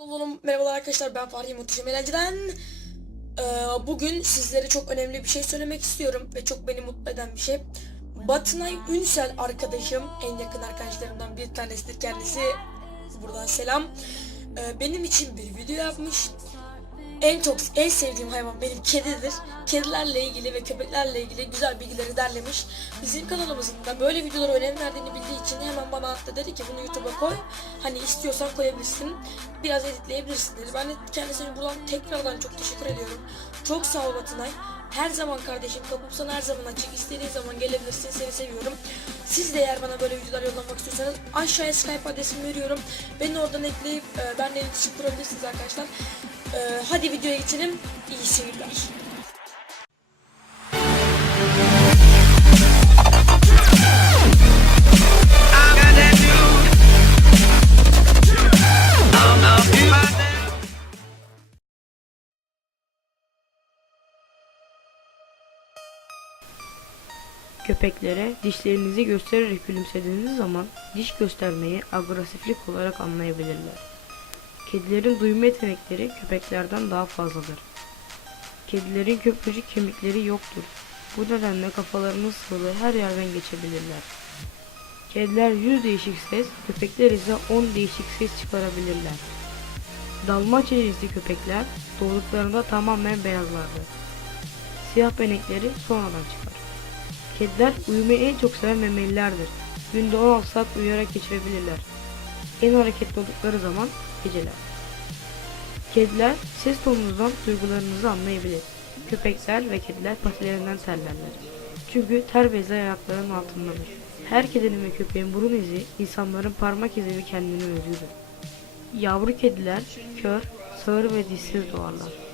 Oğlum merhabalar arkadaşlar ben Fahri Muhteşem Eğlence'den. Ee, Bugün sizlere çok önemli bir şey söylemek istiyorum ve çok beni mutlu eden bir şey. Batınay Ünsel arkadaşım en yakın arkadaşlarımdan bir tanesidir kendisi. Buradan selam. Ee, Benim için bir video yapmış en çok en sevdiğim hayvan benim kedidir. Kedilerle ilgili ve köpeklerle ilgili güzel bilgileri derlemiş. Bizim kanalımızın da böyle videolara önem verdiğini bildiği için hemen bana attı dedi ki bunu YouTube'a koy. Hani istiyorsan koyabilirsin. Biraz editleyebilirsin dedi. Ben de kendisine buradan tekrardan çok teşekkür ediyorum. Çok sağ ol Batınay. Her zaman kardeşim kapım sana her zaman açık. İstediğin zaman gelebilirsin. Seni seviyorum. Siz de eğer bana böyle videolar yollamak istiyorsanız aşağıya Skype adresimi veriyorum. Beni oradan ekleyip e, benimle iletişim kurabilirsiniz arkadaşlar. E, hadi videoya geçelim. İyi seyirler. Köpeklere dişlerinizi göstererek gülümsediğiniz zaman diş göstermeyi agresiflik olarak anlayabilirler. Kedilerin duyma yetenekleri köpeklerden daha fazladır. Kedilerin köprücük kemikleri yoktur. Bu nedenle kafalarının sığlığı her yerden geçebilirler. Kediler 100 değişik ses, köpekler ise 10 değişik ses çıkarabilirler. Dalmaçya cinsli köpekler doğduklarında tamamen beyazlardır. Siyah benekleri sonradan çıkar. Kediler uyumayı en çok seven memelilerdir. Günde 16 saat uyuyarak geçirebilirler. En hareketli oldukları zaman geceler. Kediler ses tonunuzdan duygularınızı anlayabilir. Köpekler ve kediler patilerinden terlerler. Çünkü ter bezi ayaklarının altındadır. Her kedinin ve köpeğin burun izi insanların parmak izi ve kendine özgüdür. Yavru kediler kör, sağır ve dişsiz doğarlar.